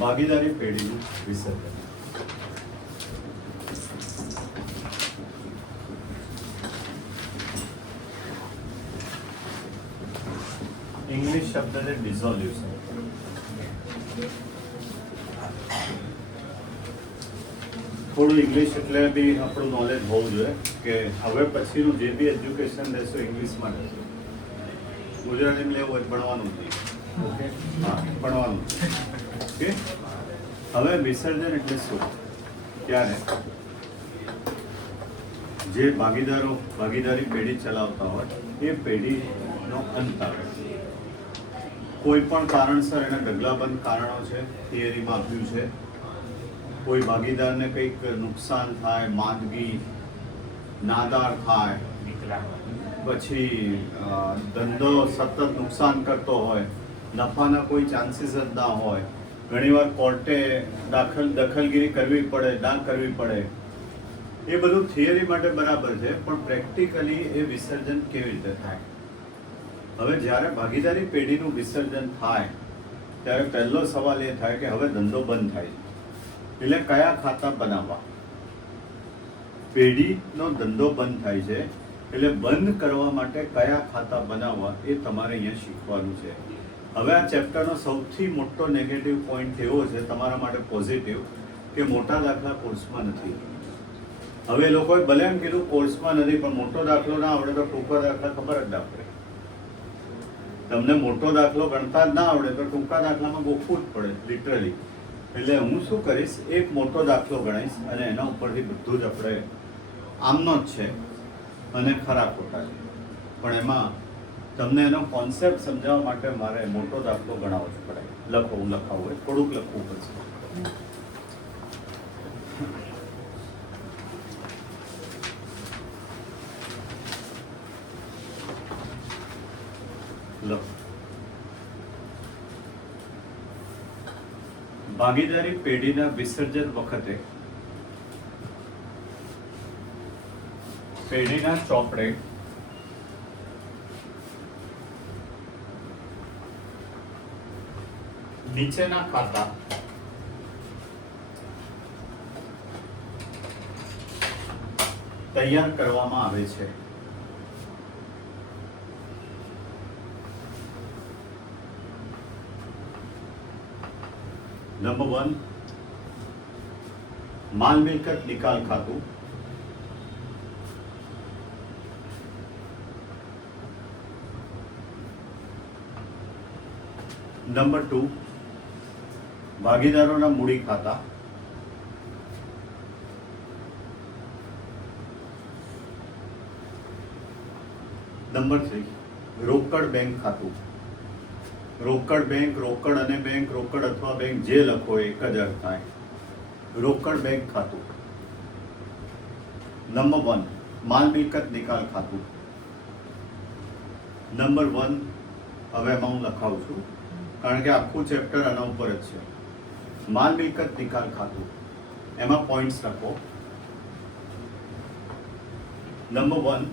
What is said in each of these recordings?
ભાગીદારી પેઢીનું વિસર્જન. ઇંગ્લિશ શબ્દ છે ડિઝોલ્યુશન. થોડું ઇંગ્લિશ એટલે બી આપણું નોલેજ હોવું જોઈએ કે હવે પછીનું જે બી એજ્યુકેશન રહેશે ઇંગ્લિશમાં રહેશે. ગુજરાતીમાં લેવું હોય ભણવાનું જ નહીં. ઓકે, હા, ભણવાનું. ઓકે, હવે વિસર્જન એટલે શું? ત્યારે જે ભાગીદારી પેઢી ચલાવતા હોય એ પેઢીનો અંત આવે. કોઈ પણ કારણસર એના ઢગલાબંધ કારણો છે, થિયરીમાં આપ્યું છે. કોઈ ભાગીદારને કંઈક નુકસાન થાય, માંદગી, નાદાર થાય, પછી ધંધો સતત નુકસાન કરતો હોય, નફાના કોઈ ચાન્સીસ જ ના હોય, ઘણીવાર કોર્ટે દખલગીરી કરવી પડે, ના કરવી પડે, એ બધું થિયરી માટે બરાબર છે, પણ પ્રેક્ટિકલી એ વિસર્જન કેવી રીતે થાય? હવે જ્યારે ભાગીદારી પેઢીનું વિસર્જન થાય ત્યારે પહેલો સવાલ એ થાય કે હવે ધંધો બંધ થાય છે, એટલે કયા ખાતા બનાવવા? પેઢીનો ધંધો બંધ થાય છે એટલે બંધ કરવા માટે કયા ખાતા બનાવવા એ તમારે અહીંયા શીખવાનું છે. હવે આ ચેપ્ટરનો સૌથી મોટો નેગેટિવ પોઈન્ટ એવો છે તમારા માટે પોઝિટિવ કે મોટા દાખલા કોર્સમાં નથી. હવે લોકોએ ભલે એમ કીધું કોર્સમાં નથી, પણ મોટો દાખલો ના આવડે તો ટૂંકા દાખલા ખબર જ ના પડે. તમને મોટો દાખલો ગણતા જ ના આવડે તો ટૂંકા દાખલામાં ગોખવું જ પડે લિટરલી. એટલે હું શું કરીશ, એક મોટો દાખલો ગણાવીશ અને એના ઉપરથી બધું જ આપણે આમનો જ છે અને ખરા ખોટા છે, પણ એમાં તમને એનો કોન્સેપ્ટ સમજાવવા માટે મારે મોટો દાખલો ગણાવવો જ પડે. લખવું હોય થોડુંક લખવું પડશે. ભાગીદારી પેઢીના વિસર્જન વખતે પેઢીના ચોપડે નીચેના ખાતા તૈયાર કરવામાં આવે છે. નંબર 1, માલ મિલકત નિકાલ ખાતું. નંબર 2, ભાગીદારોના મૂડી ખાતા. નંબર 3, રોકડ બેંક ખાતું. રોકડ બેંક, રોકડ અને બેંક, રોકડ અથવા બેંક જે લખો એક જ અર્થ થાય. રોકડ બેંક ખાતું. નંબર 1, માલ મિલકત નિકાલ ખાતું. નંબર 1 હવે એમાં હું લખાવું છું કારણ કે આખું ચેપ્ટર આના ઉપર જ છે. માલ મિલકત નિકાલ ખાતું, એમાં પોઈન્ટ્સ લખો. નંબર 1,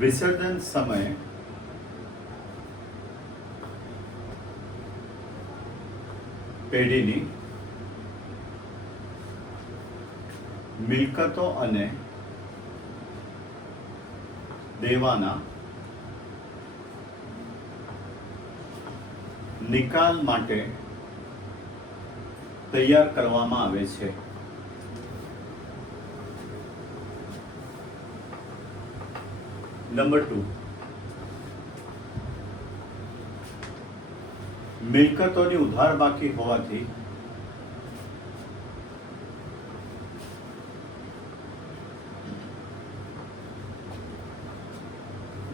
વિસર્જન સમયે પેઢીની મિલકતો અને દેવાના નિકાલ માટે તૈયાર કરવામાં આવે છે. નંબર 2, મિલકતોની ઉધાર બાકી હોવાથી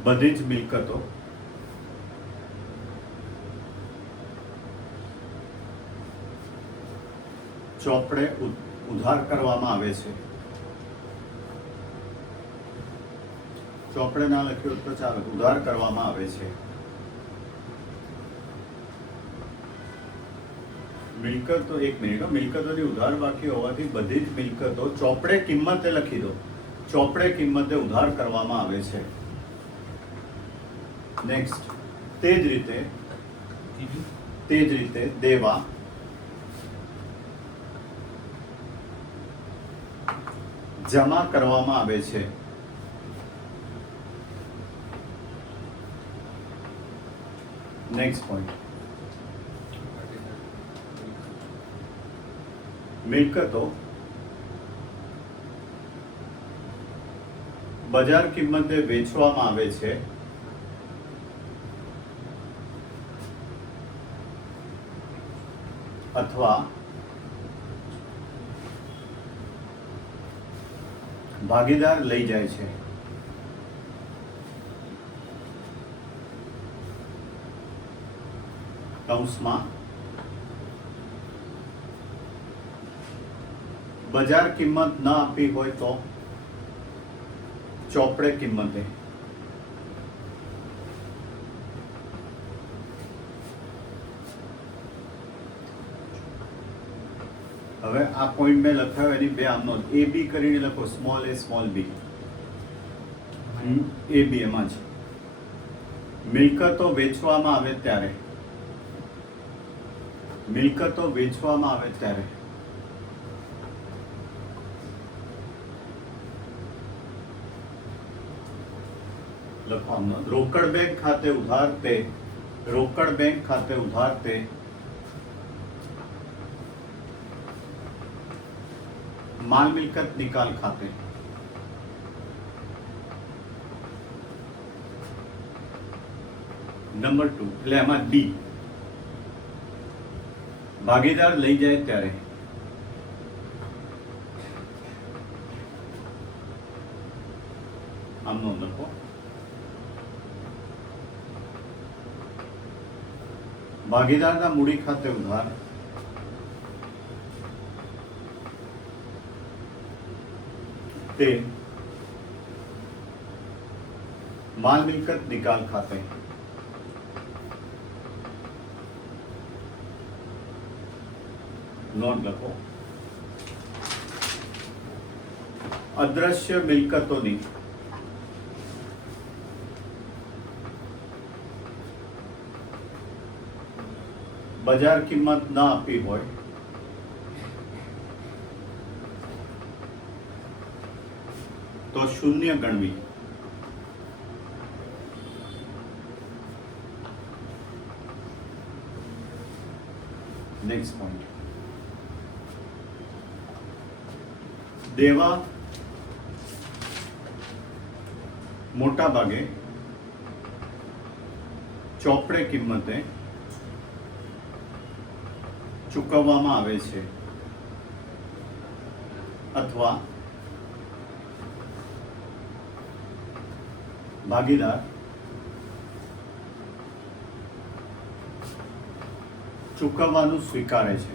બધી જ મિલકતો ચોપડે ઉધાર કરવામાં આવે છે. ચોપડે ના લખ્યું તો ચાલો, ઉધાર કરવામાં આવે છે. મિલકતો, એક મિનિટ, મિલકતોની ઉધાર બાકી હોવાથી બધી જ મિલકતો ચોપડે કિંમતે લખી દો, ચોપડે કિંમતે ઉધાર કરવામાં આવે છે. નેક્સ્ટ, તે જ રીતે તે જ રીતે દેવા જમા કરવામાં આવે છે. નેક્સ્ટ પોઈન્ટ, મિલકતો બજાર કિંમતે વેચવામાં આવે છે અથવા ભાગીદાર લઈ જાય છે. કૌંસમાં બજાર કિંમત ન આપી હોય તો ચોપડે કિંમતે. હવે આ પોઈન્ટ મેં લખાયો એની બે આમનો એ બી કરીને લખો, સ્મોલ એ સ્મોલ બી. એ બી એમાં છે. મિલકતો વેચવામાં આવે ત્યારે, મિલકતો વેચવામાં આવે ત્યારે લખવામાં રોકડ બેંક ખાતે ઉધાર તે, રોકડ બેંક ખાતે ઉધાર તે માલ મિલકત નિકાલ ખાતે. નંબર 2 એટલે એમાં ડી ભાગીદાર લઈ જાય ત્યારે આમનો લખો, ભાગીદારના મૂડી ખાતે ઉધાર તે માલ મિલકત નિકાલ ખાતે. નોંધ લખો, અદ્રશ્ય મિલકતોની બજાર કિંમત ન આપી હોય તો શૂન્ય ગણવી. નેક્સ્ટ પોઈન્ટ, દેવા મોટા ભાગે ચોપડે કિંમતે ચૂકવવામાં આવે છે અથવા ભાગીદાર ચૂકવવાનું સ્વીકારે છે.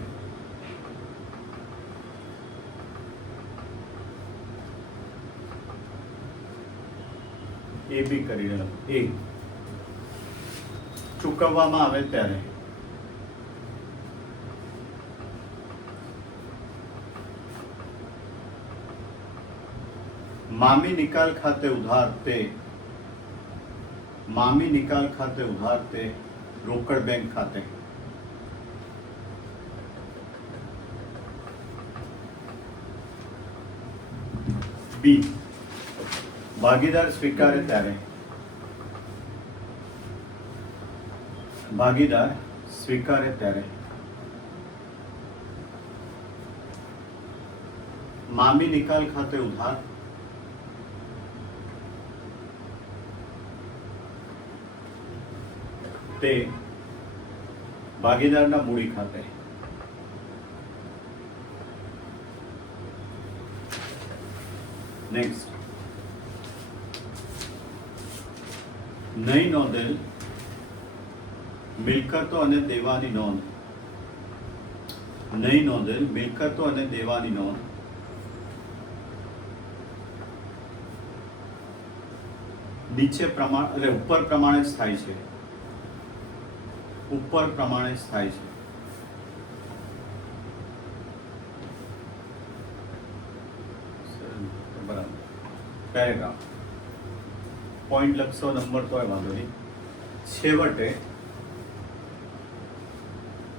એ બી કરી રહ્યો, એ ચૂકવવામાં આવે ત્યારે મામી નિકાલ ખાતે ઉધાર તે, મામી નિકાલ ખાતે ઉધાર તે રોકડ બેંક ખાતે. બી ભાગીદાર સ્વીકારે ત્યારે, ભાગીદાર સ્વીકારે ત્યારે મામી નિકાલ ખાતે ઉધાર તે ભાગીદારના મૂડી ખાતે. નેક્સ્ટ, નહીં નોંધેલ મિલકતો અને દેવાની નોંધ, નહીં નોંધેલ મિલકતો અને દેવાની નોંધ નીચે પ્રમાણે ઉપર પ્રમાણે જ થાય છે, ઉપર પ્રમાણે જ થાય છે. બરાબર, પેરેગ્રાફ પોઈન્ટ લખશો, નંબર તો વાંધો નહીં. છેવટે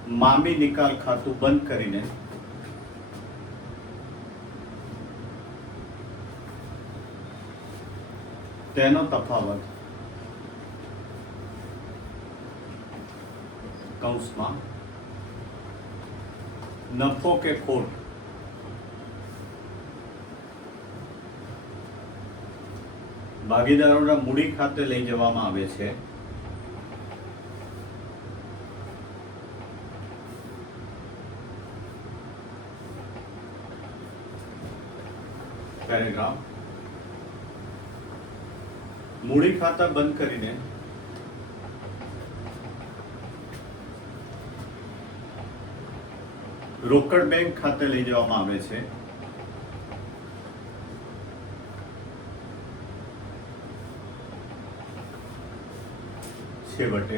મામી નિકાલ ખાતું બંધ કરીને તેનો તફાવત કૌંસમાં નફો કે ખોટ ભાગીદારોના મૂડી ખાતે લઈ જવામાં આવે છે પેરેગ્રાફ મૂડી ખાતા બંધ કરીને રોકડ બેંક ખાતે લઈ જવામાં આવે છે છેવટે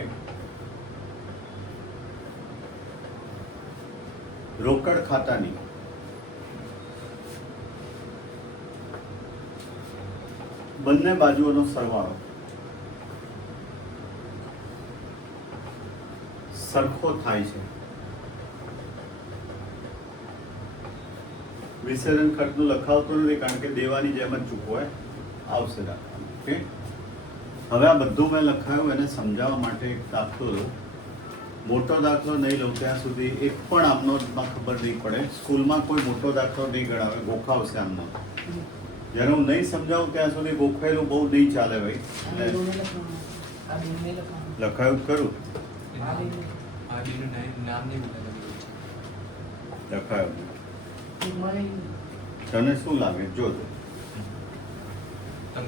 રોકડ ખાતાની બંને બાજુઓનો સરવાળો સરખો થાય છે. વિસર્જન ખર્ચનું લખાવતું નથી કારણ કે દેવાની જેમ જ ચૂકવાય આવશે દાખલા. ઓકે, હવે આ બધું મેં લખાયું એને સમજાવવા માટે એક દાખલો લો. મોટો દાખલો નહીં લઉં ત્યાં સુધી એક પણ આમનો ખબર નહીં પડે. સ્કૂલમાં કોઈ મોટો દાખલો નહીં ગણાવે, ગોખાવશે આમનો. જ્યારે હું નહીં સમજાવું ત્યાં સુધી ગોખાયેલું બહુ નહીં ચાલે ભાઈ. લખાયું કરું લખાયું. તને શું લાગે જોજો.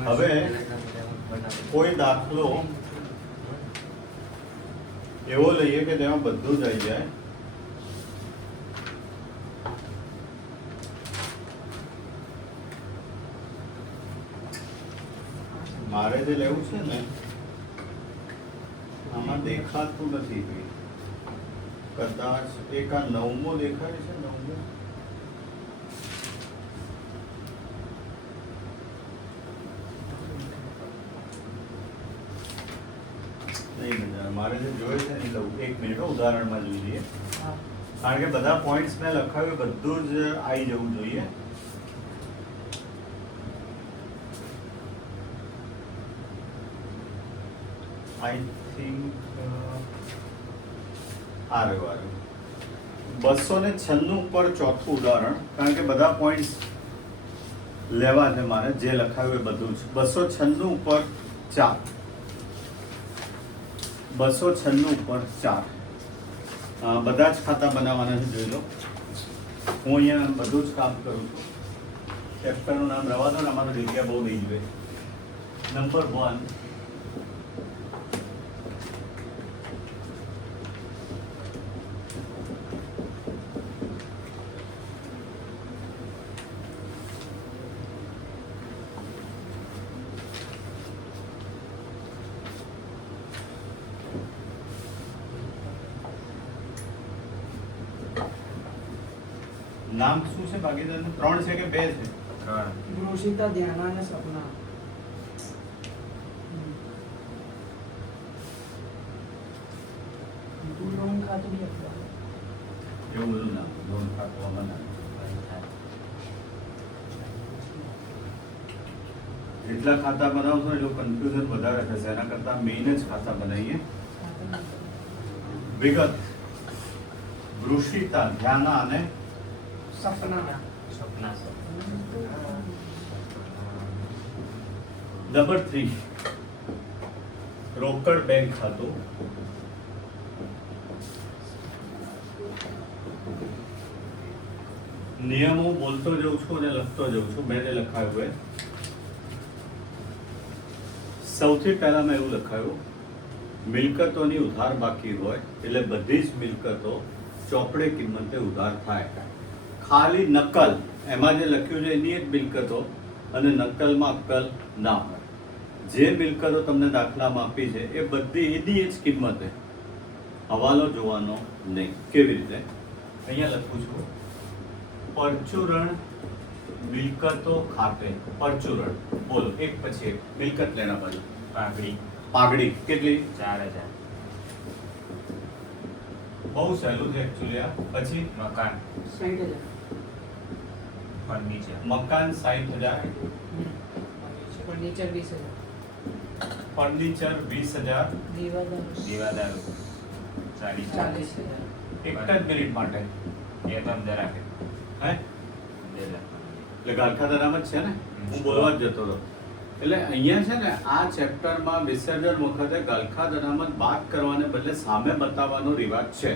હવે કોઈ દાખલો એવો લઈએ કે તેમાં બધું જ આવી જાય. મારે જે લેવું છે ને આમાં દેખાતું નથી. કદાચ એક આ 9મો દેખાય છે. 9મો નહીં, મારે જે જોઈએ છે એ લઉં. એક મિનિટ ઉદાહરણમાં જોઈ લઈએ કારણ કે બધા પોઈન્ટ્સ મેં લખાવ્યું બધું જ આવી જવું જોઈએ. આઈ થિંક આ રહ્યું 296 પર ચોથું ઉદાહરણ કારણ કે બધા પોઈન્ટ્સ લેવા છે મારે. જે લખાવ્યું એ બધું જ 296 પર 4. 296 પર 4 બધા જ ખાતા બનાવવાના છે. જોઈ લો, હું અહીંયા બધું જ કામ કરું છું. ચેપ્ટરનું નામ રવા દો ને, અમારો જગ્યા બહુ નહીં જોઈએ. નંબર 1 નામ શું છે ભાગીદારનું? 3 છે કે 2 છે? 3. ગૃષિતા, ધ્યાના અને સપના. લોન ખાતું બી આપવાનું. એવું બધું નામ લોન ખાતું આમાં જેટલા ખાતા બનાવશો એટલું કન્ફ્યુઝન વધારે થશે. એના કરતા મેઇન જ ખાતા બનાવીએ. વિગત વૃષિતા, ધ્યાના અને સપના. નંબર 3 રોકડ બેંક ખાતું. નિયમો બોલતો જઉં છું અને લખતો જઉં છું. મેં જે લખાયું હોય સૌથી પહેલા મેં એવું લખાયું મિલકતોની ઉધાર બાકી હોય એટલે બધી જ મિલકતો ચોપડે કિંમતે ઉધાર થાય. ખાલી નકલ એમાં જે લખ્યું છે એની જ મિલકતો અને નકલમાં અક્કલ ના હોય. જે મિલકતો તમને દાખલામાં આપી છે એ બધી એની જ કિંમતે. હવાલો જોવાનો નહીં. કેવી રીતે? અહીંયા લખું છું પરચુરણ મિલકતો ખાતે. પરચુરણ બોલો એક પછી એક. મિલકત લેના બાજુ. પાઘડી. પાઘડી કેટલી? 4000. બહુ સહેલું છે એકચ્યુઅલી આ. પછી મકાન 60,000. ફર્નિચર મકાન 60,000, ફર્નિચર 20,000. ફર્નિચર 20,000. દીવાદારો દેવાદારો 40,000 40,000. એક જ મિનિટ માટે એ તો અંદર રાખે હે એટલે ગાલખાત અનામત છે ને, હું બોલવા જ જતો હતો. એટલે અહીંયા છે ને આ ચેપ્ટરમાં વિસર્જન વખતે ગાલખાત અનામત બાદ કરવાને બદલે સામે બતાવવાનો રિવાજ છે.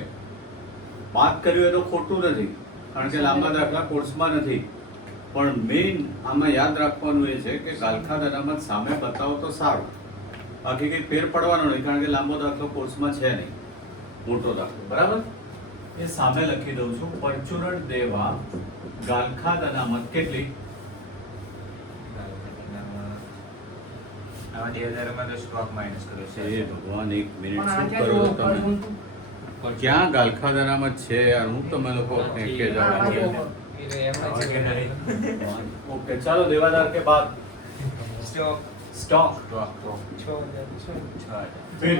બાદ કર્યું એ તો ખોટું નથી, કારણ કે લાંબા દાખલા કોર્સમાં નથી. પણ મેઇન આમાં યાદ રાખવાનું એ છે કે ગાલખાત અનામત સામે બતાવો તો સારું, બાકી કંઈ ફેર પડવાનો નહીં, કારણ કે લાંબો દાખલો કોર્સમાં છે નહીં, મોટો દાખલો. બરાબર, એ સામે લખી દઉં છું. પરચુરણ દેવા ગાલખાત અનામત કેટલી? આમાં દેવાદારોમાં તો સ્ટોક માઇનસ કર્યો છે. એ ભગવાન, એક મિનિટ પણ આ શું ક્યાં કરો જોવો? તમે? પણ ક્યાં ગાલખાત અનામત છે યાર? હું તમે લોકો કે આ જોવો. ઓકે, ચાલો દેવાદાર કે બાદ સ્ટોક સ્ટોક. સ્ટોક 6,000. ફિર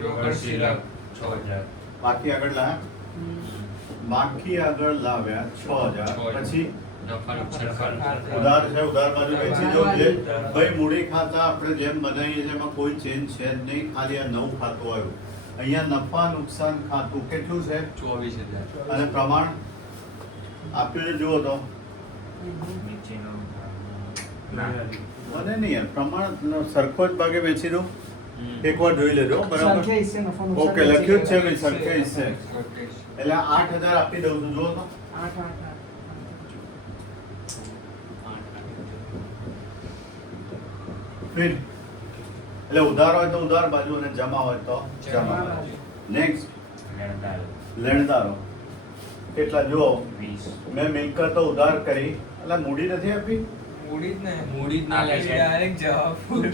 રોકડ શિલક 6,000 બાકી આગળ લાવ્યા, બાકી આગળ લાવ્યા 6,000. પછી ઉધાર છે, ઉધાર બાજુ વેચી દો. જે ભાઈ મૂડી ખાતા આપણે જેમ બનાવીએ છીએ એમાં કોઈ ચેન્જ છે જ નહીં, ખાલી આ નવું ખાતું આવ્યું. અહીંયા નફા નુકસાન ખાતું કેટલું છે? 24,000 અને પ્રમાણ આપ્યું છે, જુઓ તો નીચેનો મને નહીં યાર, પ્રમાણ સરખો જ ભાગે વેચી દો. એકવાર જોઈ લેજો બરાબર. સરખે હિસ્સે નફો નુકસાન ઓકે, લખ્યું જ છે વેચી ભાઈ, સરખે હિસ્સે. એટલે 8,000 આપી દઉં છું, જુઓ તો. 8. ફિર એટલે ઉધાર હોય તો ઉધાર બાજુ અને જમા હોય તો જમા બાજુ. નેક્સ્ટ લેણદાર લેણદારો કેટલા? જુઓ, 20 મેં મિલકતો ઉધાર કરી, એટલે મૂડી નથી આપી. મૂડી જ ના લાગે ડાયરેક્ટ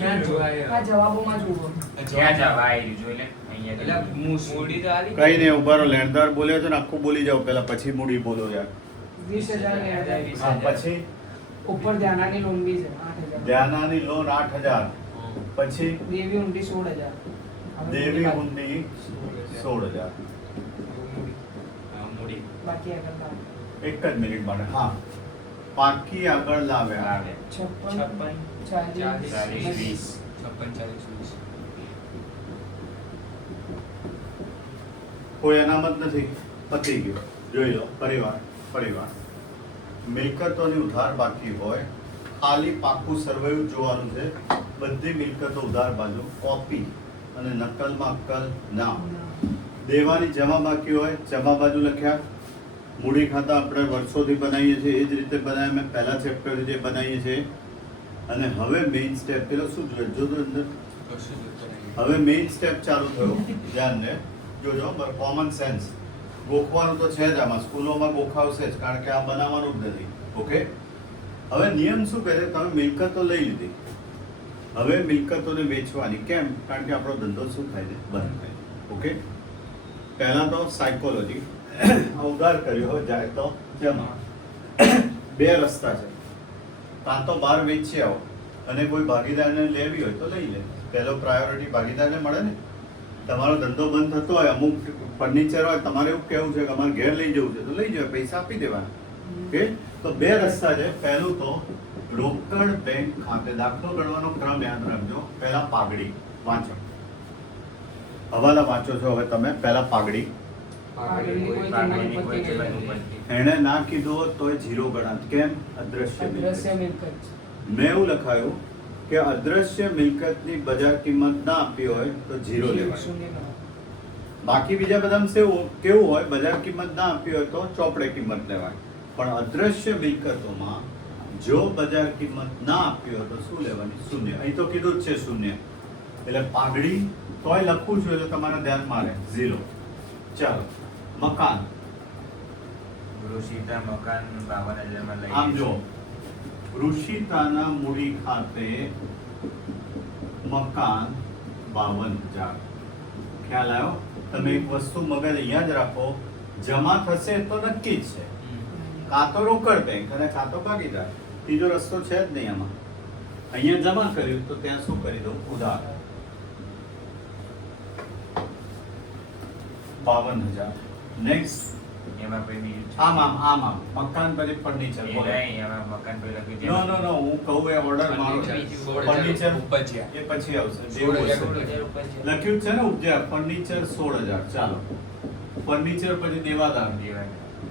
ક્યાં જોવાય? આ જવાબોમાં જુઓ. ક્યાં જવા આવી જોઈ લે અહીંયા મૂડી તો આલી કઈ નહીં, ઉભા રહો. લેણદાર બોલ્યો છે ને, આખું બોલી જાઓ પેલા, પછી મૂડી બોલો યાર. 20,000. હા, પછી ઉપર ધ્યાનાની લોન બી છે 8,000. ધ્યાનાની લોન 8,000. પછી દેવી ઊંડી 16,000. હવે દેવી બાકી- ઊંડી 16,000. મૂડી બાકી આગળ બાર. એક જ મિનિટ માટે. હા, બાકી આગળ લાવ્યા આવે 56, 40, 40 કોઈ અનામત નથી, પતી ગયું. જોઈ લો, પરિવાર પરિવાર મિલકતોની ઉધાર બાકી હોય, ખાલી પાકું સર્વેયું જોવાનું છે. બધી મિલકતો ઉધાર બાજુ કોપી અને નકલમાં અક્કલ ના. દેવાની જમા બાકી હોય, જમા બાજુ લખ્યા. મૂડી ખાતા આપણે વર્ષોથી બનાવીએ છીએ, એ જ રીતે બનાવ્યા. મેં પહેલા ચેપ્ટરથી જે બનાવીએ છીએ. અને હવે મેઇન સ્ટેપ પેલો શું જોઈએ જોજો અંદર. હવે મેઇન સ્ટેપ ચાલુ થયો, ધ્યાન જોજો. કોમન સેન્સ ગોખવાનું તો છે જ આમાં, સ્કૂલોમાં ગોખાવશે જ, કારણ કે આ બનાવવાનું જ નથી. ઓકે, હવે નિયમ શું કહે છે? તમે મિલકતો લઈ લીધી, હવે મિલકતોને વેચવાની. કેમ? કારણ કે આપણો ધંધો શું થાય છે? બંધ થાય છે. ઓકે, પહેલા તો સાયકોલોજી, ઉધાર કર્યો હોય જાય તો જમા. બે રસ્તા છે, કાં તો બહાર વેચી આવો અને કોઈ ભાગીદારને લેવી હોય તો લઈ લે. પહેલો પ્રાયોરિટી ભાગીદારને મળે ને. તમારો ધંધો બંધ થતો હોય, અમુક ફર્નિચર હોય, તમારે એવું કહેવું છે કે અમારે ઘેર લઈ જવું છે તો લઈ જાવ, પૈસા આપી દેવાના. ઓકે, તો બે રસ્તા છે. પહેલું તો રોકડ બેંક ખાતે. દાખલો ગણવાનો ક્રમ યાદ રાખજો. પહેલા પાઘડી વાંચો, હવાલા વાંચો છો હવે તમે. પહેલા પાઘડી, એણે ના કીધું હોત તોય ઝીરો ગણાત. કેમ? અદ્રશ્ય મિલકત. અદ્રશ્ય મિલકત. મેં એવું લખાયું કે અદ્રશ્ય મિલકતની બજાર કિંમત ના આપી હોય તો ઝીરો લેવાય. શૂન્ય ગણાય. બાકી બીજા બધામાં કેવું હોય? બજાર કિંમત ના આપી હોય તો ચોપડે કિંમત લેવાય. પણ અદ્રશ્ય મિલકતોમાં જો બજાર કિંમત ના આપી હોય તો શું લેવાની? શૂન્ય. અહીં તો કીધું જ છે શૂન્ય. એટલે પાઘડી તોય લખું છું એટલે તમારા ધ્યાનમાં રહે, ઝીરો. ચાલો, મકાન. ઋષિતા મકાન 52,000 માં લઈ આમ જો, ઋષિતાના મૂડી ખાતે મકાન 52,000. ખ્યાલ આવ્યો? તમે એક વસ્તુ મગજ અહીંયા જ રાખો, જમા થશે તો નક્કી જ છે. કાં તો રોકડ બેંક અને કાં તો ભાગીદાર. ત્રીજો રસ્તો છે જ નહીં આમાં. અહીંયા જમા કર્યું તો ત્યાં શું કરી દઉં? ઉધાર. 52,000. નેક્સ્ટ એમાં કોઈ બીજું છે? આમ મકાન પછી ફર્નિચર એ બોલો. નહીં, એમાં મકાન કોઈ લખ્યું છે? નો હું કહું એ ઓર્ડર મારો ફર્નિચર ઉપજ્યા. એ પછી આવશે 16,000 દેવું હશે. લખ્યું જ છે ને ઉપજા ફર્નિચર 16,000. ચાલો ફર્નિચર પછી દેવાદાર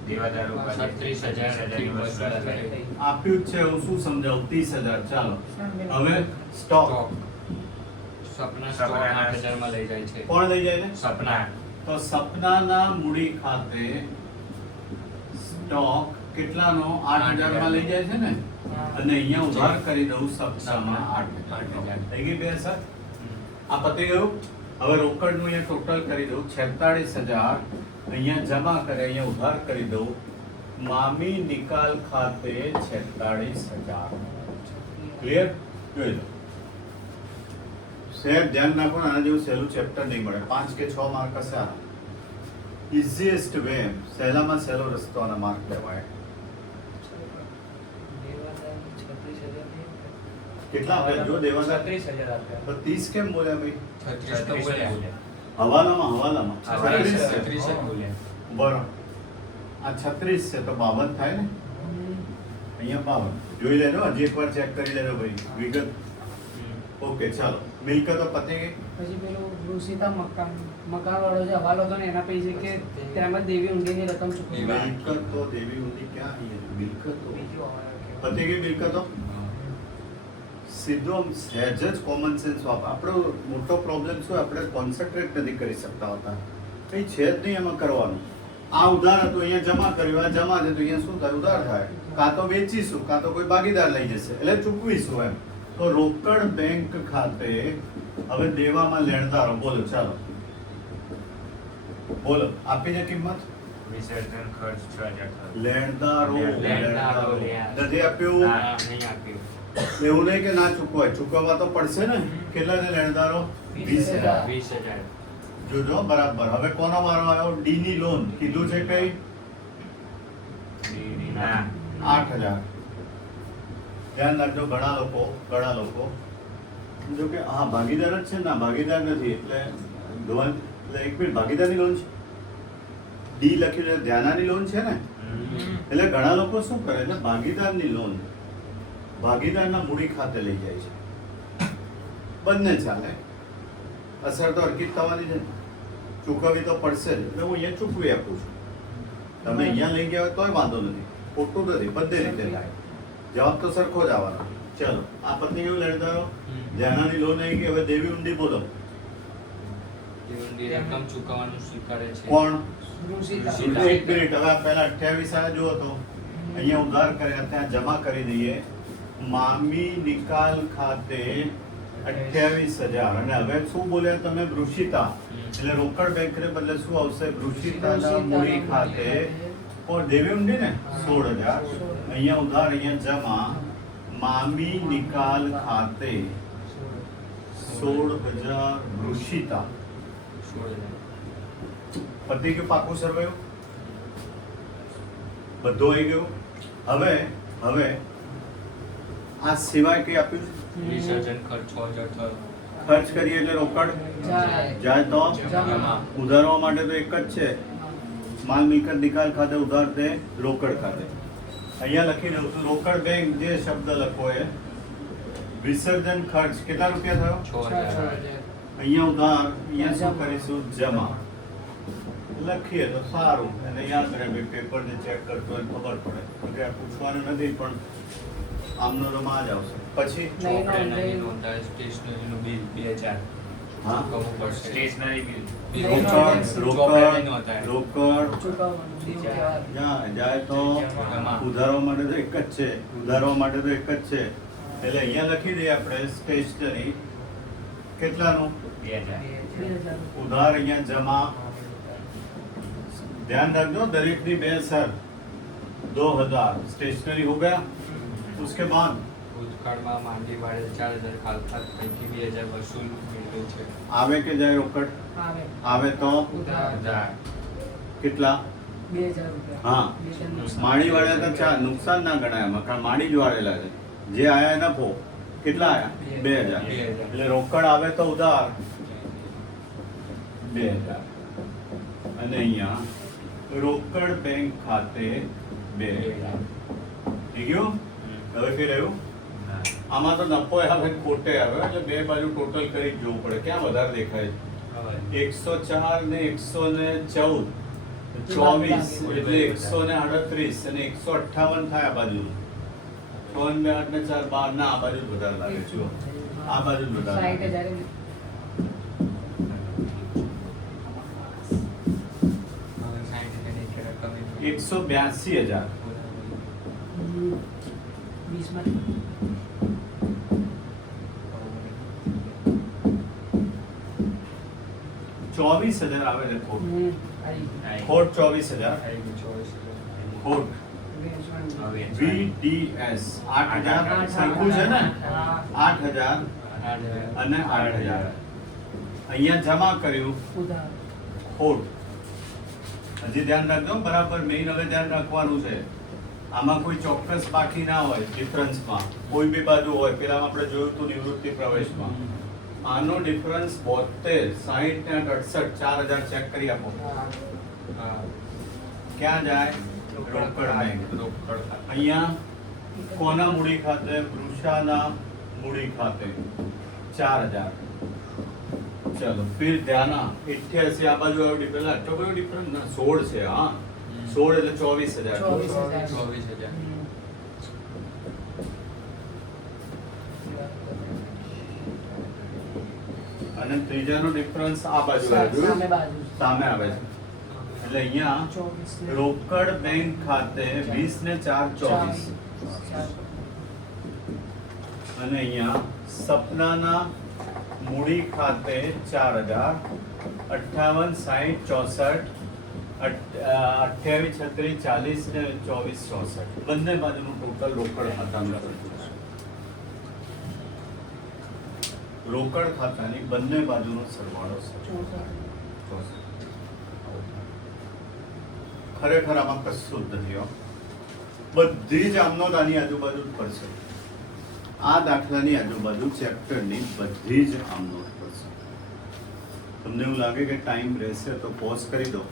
દેવાદાર ઉપર 36,000 ની વસ્તુ છે. આપ્યું જ છે હું શું સમજાવું 30,000. ચાલો હવે સ્ટોક સપના સ્ટોક 8,000 માં લઈ જાય છે. કોણ લઈ જાય ને સપના તો સપનાના મૂડી ખાતે સ્ટોક કેટલાનો 8,000 માં લઈ જાય છે ને અને અહીંયા ઉધાર કરી દઉં સપનામાં 8,000 થઈ ગઈ બે સર આ પતી ગયું હવે રોકડનું અહીંયા ટોટલ કરી દઉં 46,000 અહીંયા જમા કરે અહીંયા ઉધાર કરી દઉં મામી નિકાલ ખાતે 46,000 ક્લિયર જોઈ લો સાહેબ ધ્યાન રાખો ને, આના જેવું સહેલું ચેપ્ટર નહીં મળે 5 કે 6 માર્ક હશે આ ઇઝીએસ્ટ વે સહેલામાં સહેલો રસ્તો આના માર્ક લેવાય કેટલા આપ્યા જો દેવાના 36,000 આપ્યા. તો 30 કેમ બોલ્યા ભાઈ 36 તો બોલ્યા. હવાલામાં 36 છે 36 જ બોલ્યા. બરાબર આ 36 છે તો 52 થાય ને અહીંયા 52 જોઈ લેજો હજી એકવાર ચેક કરી લેજો ભાઈ વિગત ઓકે ચાલો મિલકતો પતી ગઈ પછી પેલું ઋષિતા મકાનવાળો જે હવાલો હતો ને એના પૈસે કે તેમાં દેવી ઊંડીની રકમ ચૂકવી. મિલકતો દેવી ઊંડી ક્યાં આવી મિલકતો બીજું હવાલો કે પતી ગઈ મિલકતો સીધો આમ સહેજ જ કોમન સેન્સ વાપર આપણો મોટો પ્રોબ્લેમ શું આપણે કોન્સન્ટ્રેટ નથી કરી શકતા હોતા કંઈ છે જ નહીં એમાં કરવાનું આ ઉધાર હતું અહીંયા જમા કર્યું આ જમા છે તો અહીંયા શું થાય ઉધાર થાય કાં તો વેચીશું કાં તો કોઈ ભાગીદાર લઈ જશે એટલે ચૂકવીશું એમ તો રોકડ બેંક ખાતે હવે દેવામાં લેણદારો બોલો ચાલો બોલો આપી દે કિંમત વિસર્જન ખર્ચ 6,000 થયો. લેણદારો લેણદારો. નથી આપ્યું હા, નહીં આપ્યું. એવું નહીં કે ના ચૂકવાય ચૂકવવા તો પડશે ને કેટલા ને લેણદારો 20,000 20,000. જોજો બરાબર હવે કોનો વારો આવ્યો ડી ની લોન કીધું છે કઈ ના 8,000 ધ્યાન રાખજો ઘણા લોકો જો કે હા ભાગીદાર જ છે ના ભાગીદાર નથી એટલે ધોન એટલે એક મિનિટ ભાગીદારની લોન છે ડી લખ્યું છે ધ્યાનાની લોન છે ને એટલે ઘણા લોકો શું કરે છે ભાગીદારની લોન ભાગીદારના મૂડી ખાતે લઈ જાય છે બંને ચાલે અસર તો હરકત થવાની છે ને. ચૂકવવી તો પડશે જ એટલે હું અહીંયા ચૂકવી આપું છું તમે અહીંયા લઈ ગયા હોય તોય વાંધો નથી ખોટું નથી બધે રીતે થાય જવાબ તો સરખો જ આવવાનો ચલો આ પત્ની કેવું લેણદારો ધ્યાનાની લોન આવી ગઈ હવે દેવી ઊંડી બોલો દેવંડી રકમ ચૂકવવાનું સ્વીકારે છે. કોણ ઋષિતા. ઋષિતા. એક મિનિટ હવે આ પહેલા 28 આ જુઓ તો અહીંયા ઉધાર કર્યા ત્યાં જમા કરી દઈએ મામી નિકાલ ખાતે 28,000 અને હવે શું બોલ્યા તમે વૃષિતા એટલે રોકડ બેંક ને બદલે શું આવશે વૃષિતાના મૂડી ખાતે और देवी ઊંડી ને 16,000 અહીંયા ઉધાર અહીંયા જમા મામી નિકાલ ખાતે 16,000 વૃષિતા 16,000. પતિ કે પાકું સરવાયું બધું આવી ગયું હવે આ સિવાય કઈ આપ્યું છે? વિસર્જન ખર્ચ 6,000 થયો. ખર્ચ કરીએ એટલે રોકડ જાય તો જમા. ઉધારવા માટે તો એક જ છે માલ મિલકત નિકાલ ખાતે ઉધાર તે રોકડ ખાતે અહીંયા લખી દઉં છું રોકડ બેંક જે શબ્દ લખો એ વિસર્જન ખર્ચ કેટલા રૂપિયા થયો 6,000. અહીંયા ઉધાર અહીંયા શું કરીશું જમા લખીએ તો સારું અને યાદ રહે ભાઈ પેપર જે ચેક કરતો હોય ખબર પડે એટલે આ પૂછવાનું નથી પણ આમનો તો માં જ આવશે પછી ચોપડાની નોંધાય સ્ટેશનરીનું બિલ 2,000 હા. ચૂકવવું પડશે. સ્ટેશનરી બિલ રોકડ ચોપડાની નોંધાય. રોકડ ચૂકવવાનું દેવું કહેવાય. જાય તો જમા. ઉધારવા માટે તો એક જ છે ઉધારવા માટે તો એક જ છે એટલે અહીંયા લખી દઈએ આપણે સ્ટેશનરી કેટલાનું 2,000 2,000. ઉધાર અહીંયા જમા ध्यान रखो दरेकनी बे सर 2,000 स्टेशनरी हो गया उसके बाद ભૂતકાળમાં માંડી વાળે 4,000 ખાલખાત પૈકી 2,000 વસૂલ મેળવ્યું છે. आवे के जाए रोकड़ આવે. आवे तो ઉધાર. 1,000. कितला 2,000 રૂપિયા. હા 2,000 નુકસાન. માડી વાળા તો નુકસાન ના ગણાય એમાં કારણ માડી જ વાળેલા છે જે આયા નફો કેટલા આયા 2,000 એટલે રોકડ આવે તો ઉધાર 2,000 અને અહીંયા રોકડ બેંક ખાતે 2 થઈ ગયું. હવે કઈ રહ્યું? આમાં તો નફો આવે ખોટે આવે એટલે બે બાજુ ટોટલ કરી જ જોવું પડે. ક્યાં વધારે દેખાય? 104 ને 114 24 એટલે 138 અને 158 થાય આ બાજુ. 6 ને 8 ને 4 12 ના આ બાજુ જ વધારે લાગે છે. આ બાજુ જ વધારે લાગે. 60,000 182,000 20 માં 24,000 આવે છે ખોટ. આવી ખોટ 24,000 ખોટ. હવે VDS 8,000 સરખું છે ને? 8,000 અને 8,000 અહીંયા જમા કર્યું ઉધાર ખોટ. હજી ધ્યાન રાખજો બરાબર. મેઇન હવે ધ્યાન રાખવાનું છે. આમાં કોઈ ચોક્કસ બાકી ના હોય ડિફરન્સમાં. કોઈ બી બાજુ હોય. પેલામાં આપણે જોયું હતું નિવૃત્તિ પ્રવેશમાં. આનો ડિફરન્સ 72, 60 ને 68 4,000 ચેક કરી આપો. ક્યાં જાય? રોકડ બેંક. અહીંયા કોના મૂડી ખાતે? વૃષાના મૂડી ખાતે 4,000. ચલો फिर ધ્યાના 88 આ બાજુ આવ્યો ડિફરન્સ. આટલો બધો ડિફરન્સ ના 16 છે. હા 16 એટલે 24,000. અને ત્રીજાનો ડિફરન્સ આ બાજુ આવ્યો. સામે બાજુ સામે આવે છે. એટલે અહીંયા 24 રોકડ બેંક ખાતે 20 ને 4 24. અને અહીંયા સપનાના મૂડી ખાતે 4,000 58 60 64 28 36 40 ને 24 64 બંને બાજુનું ટોટલ રોકડ ખાતાનું રોકડ ખાતાની બંને બાજુનો સરવાળો છે 64. ખરેખર આમાં કશું જ નથી હો. બધી જ આમનોંધ આની આજુબાજુ જ પડશે. આ દાખલાની આજુબાજુ ચેપ્ટરની બધી જ આમનોંધ પડશે. તમને એવું લાગે કે ટાઈમ રહેશે તો પોઝ કરી દો.